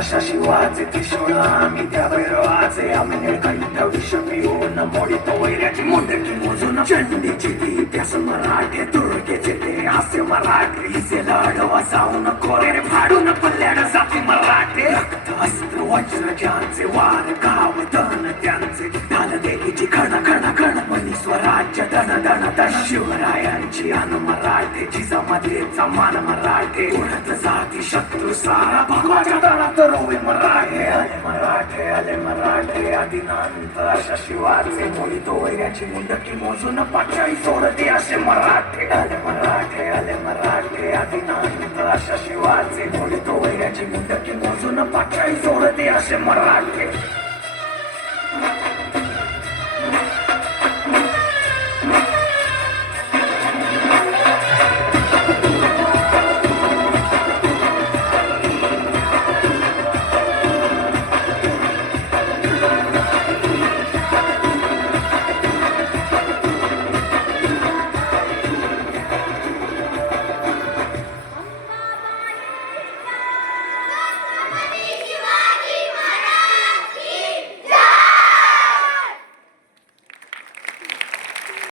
अशा शिवाचे त्रिशूळ आम्ही त्या भैरवाचे आम्ही निळकंठ विष पिऊन मोडितो वैऱ्याची मुंडकी मोजून चंडीची ती प्यास मराठे तुळकेचे ते हास्य मराठे हिचे लाडवा जाऊन कोरे फाडून पल्ल्याड जाती मराठे रक्त अस्त्र वज्र ज्यांचे वार गाव धन त्यांचे ढाल देवीची खण खण खण मनी स्वराज्य धन धन धन शिवरायांची अन मराठे जिजामातेचा मान मराठे उडत जाती शत्रू सारा भगवाच्या दणात रोवे मराठे आले मराठे आदिनांत अशा शिवाचे मोडितो वैऱ्याची मुंडकी मोजून पाचाई सोडते असे मराठे आले मराठे आदिनांत अशा शिवाचे मोडितो वैऱ्याची मुंडकी मोजून पाचाई सोडते असे मराठे